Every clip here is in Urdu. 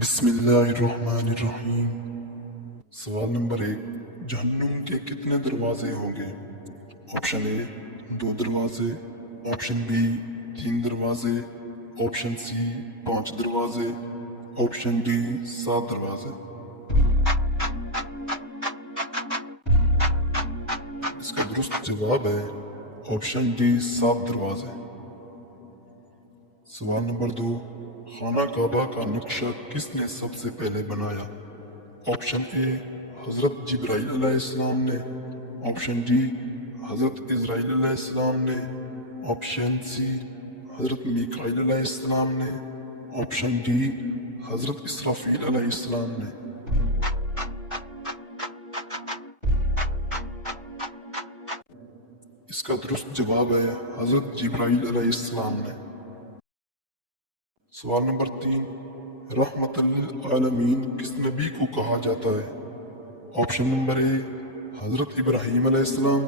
بسم اللہ الرحمن الرحیم۔ سوال نمبر 1، جہنم کے کتنے دروازے ہوں گے؟ آپشن اے 2 دروازے، آپشن بی 3 دروازے، آپشن سی 5 دروازے، آپشن ڈی 7 دروازے۔ اس کا درست جواب ہے آپشن ڈی 7 دروازے۔ سوال نمبر 2، خانہ کعبہ کا نقشہ کس نے سب سے پہلے بنایا؟ آپشن اے حضرت جبرائیل علیہ السلام نے، آپشن ڈی حضرت اسرائیل علیہ السلام نے، آپشن سی حضرت میکائیل علیہ السلام نے، آپشن ڈی حضرت اسرافیل علیہ السلام نے۔ اس کا درست جواب ہے حضرت جبرائیل علیہ السلام نے۔ سوال نمبر 3، رحمت للعالمین کس نبی کو کہا جاتا ہے؟ آپشن نمبر اے حضرت ابراہیم علیہ السلام،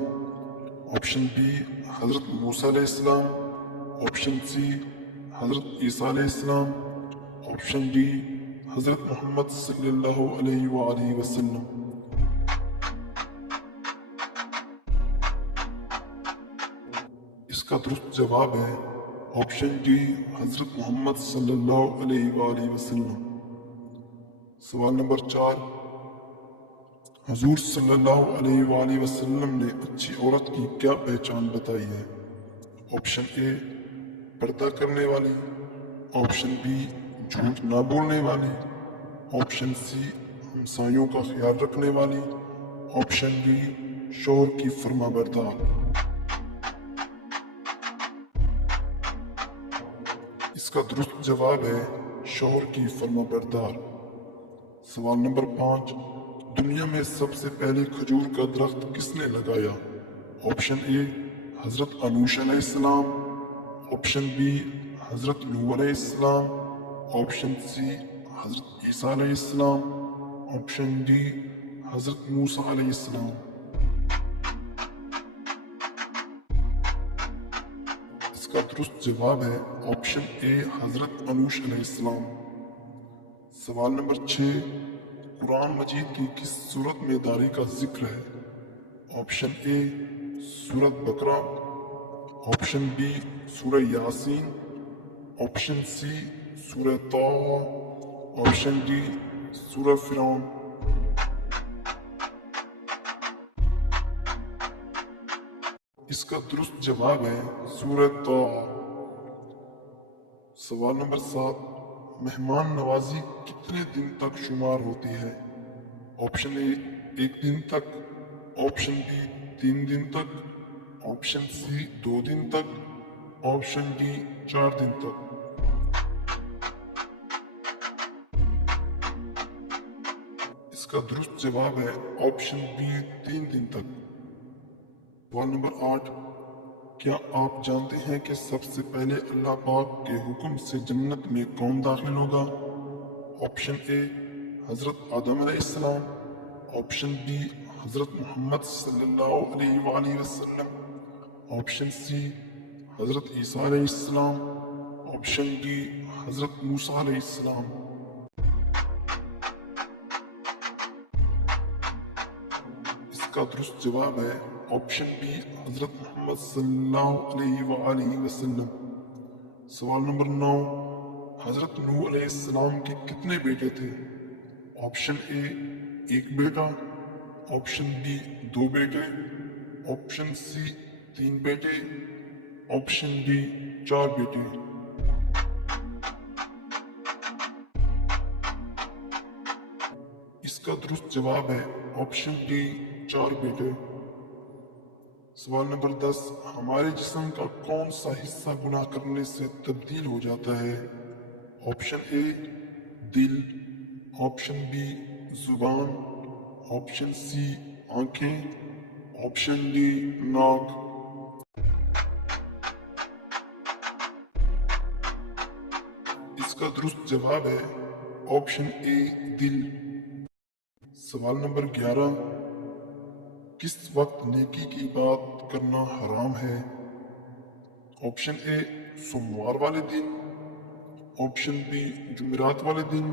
آپشن بی حضرت موسیٰ علیہ السلام، آپشن سی حضرت عیسیٰ علیہ السلام، آپشن ڈی حضرت محمد صلی اللہ علیہ وآلہ وسلم۔ اس کا درست جواب ہے آپشن ڈی حضرت محمد صلی اللہ علیہ وآلہ وسلم۔ سوال نمبر 4، حضور صلی اللہ علیہ وآلہ وسلم نے اچھی عورت کی کیا پہچان بتائی ہے؟ آپشن اے پردہ کرنے والی، آپشن بی جھوٹ نہ بولنے والی، آپشن سی ہمسایوں کا خیال رکھنے والی، آپشن ڈی شوہر کی فرما بردار۔ اس کا درست جواب ہے شوہر کی فرما بردار۔ سوال نمبر 5، دنیا میں سب سے پہلے کھجور کا درخت کس نے لگایا؟ آپشن اے حضرت انوش علیہ السلام، آپشن بی حضرت نوح علیہ السلام، آپشن سی حضرت عیسیٰ علیہ السلام، آپشن ڈی حضرت موسیٰ علیہ السلام۔ اس کا درست جواب ہے آپشن اے حضرت انوش علیہ السلام۔ سوال نمبر 6، قرآن مجید کی کس سورت میں داڑھی کا ذکر ہے؟ آپشن اے سورت بقرہ، آپشن بی سورہ یاسین، آپشن سی سورہ طٰہٰ، آپشن ڈی سورہ فرعون۔ اس کا درست جواب ہے سورہ طٰہٰ۔ سوال نمبر 7، مہمان نوازی کتنے دن تک شمار ہوتی ہے؟ آپشن اے 1 دن تک، آپشن بی 3 دن تک، آپشن سی 2 دن تک، آپشن ڈی 4 دن تک۔ اس کا درست جواب ہے آپشن بی 3 دن تک۔ سوال نمبر 8، کیا آپ جانتے ہیں کہ سب سے پہلے اللہ پاک کے حکم سے جنت میں کون داخل ہوگا؟ آپشن اے حضرت آدم علیہ السلام، آپشن بی حضرت محمد صلی اللہ علیہ وآلہ وسلم، آپشن سی حضرت عیسیٰ علیہ السلام، آپشن ڈی حضرت موسیٰ علیہ السلام۔ اس کا درست جواب ہے آپشن بی حضرت محمد صلی اللہ علیہ وآلہ وسلم۔ سوال نمبر 9، حضرت نوح علیہ السلام کے کتنے بیٹے تھے؟ آپشن اے 1 بیٹا، آپشن بی 2 بیٹے، آپشن سی 3 بیٹے، آپشن ڈی 4 بیٹے۔ اس کا درست جواب ہے آپشن ڈی 4 بیٹے۔ سوال نمبر 10، ہمارے جسم کا کون سا حصہ گناہ کرنے سے تبدیل ہو جاتا ہے؟ آپشن اے دل، آپشن بی زبان، آپشن سی آنکھیں، آپشن ڈی ناک۔ اس کا درست جواب ہے آپشن اے دل۔ سوال نمبر 11، کس وقت نیکی کی بات کرنا حرام ہے؟ آپشن اے سوموار والے دن، آپشن بی جمعرات والے دن،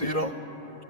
13,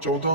14,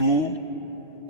2,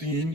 3,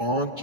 5,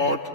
8।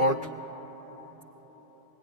8।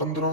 15,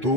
2,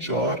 4,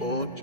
5,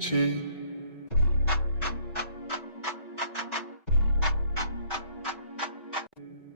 6।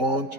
5।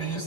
20,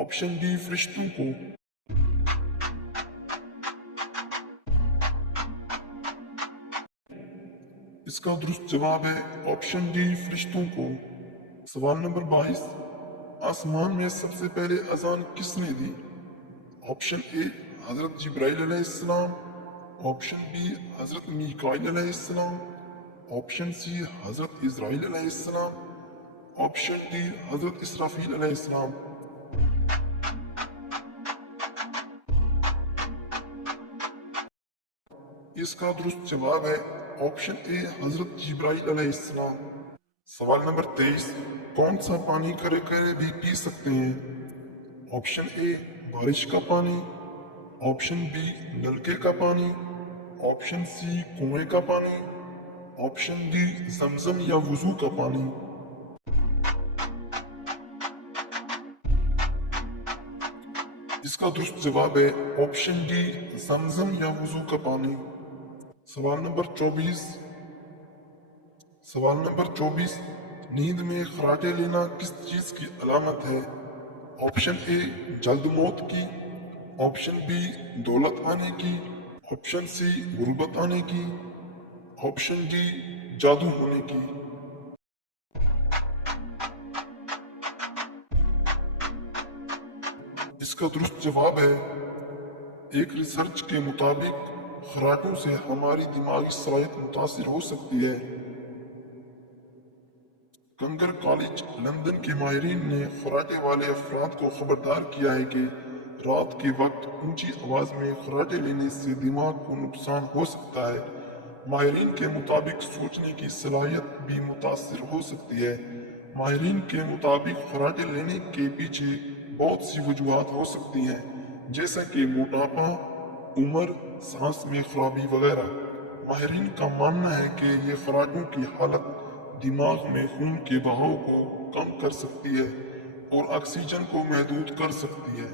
آپشن بی فرشتوں کو، اس کا درست جواب ہے آپشن ڈی فرشتوں کو۔ سوال نمبر 22، آسمان میں سب سے پہلے اذان کس نے دی؟ آپشن اے حضرت جبرائیل علیہ السلام، آپشن بی حضرت میکائیل علیہ السلام، آپشن سی حضرت اسرائیل علیہ السلام، آپشن ڈی حضرت اسرافیل علیہ السلام۔ اس کا درست جواب ہے آپشن اے حضرت جبرائیل علیہ السلام۔ سوال نمبر 23، کون سا پانی کرے کرے بھی پی سکتے ہیں؟ آپشن اے بارش کا پانی، آپشن بی نلکے کا پانی، آپشن سی کنویں کا پانی، آپشن ڈی زمزم یا وضو کا پانی۔ اس کا درست جواب ہے آپشن ڈی زمزم یا وضو کا پانی۔ سوال نمبر 24، نیند میں خراٹے لینا کس چیز کی علامت ہے؟ آپشن اے جلد موت کی، آپشن بی دولت آنے کی، آپشن سی غربت آنے کی، آپشن ڈی جادو ہونے کی۔ اس کا درست جواب ہے ایک ریسرچ کے مطابق خراٹوں سے ہماری دماغی صلاحیت متاثر ہو سکتی ہے۔ کنگر کالج لندن کے ماہرین نے خراٹے والے افراد کو خبردار کیا ہے کہ رات کے وقت اونچی آواز میں خراٹے لینے سے دماغ کو نقصان ہو سکتا ہے۔ ماہرین کے مطابق سوچنے کی صلاحیت بھی متاثر ہو سکتی ہے۔ ماہرین کے مطابق خراٹے لینے کے پیچھے بہت سی وجوہات ہو سکتی ہیں، جیسا کہ موٹاپا، عمر، سانس میں خرابی وغیرہ۔ ماہرین کا ماننا ہے کہ یہ خراٹوں کی حالت دماغ میں خون کے بہاؤ کو کم کر سکتی ہے اور آکسیجن کو محدود کر سکتی ہے۔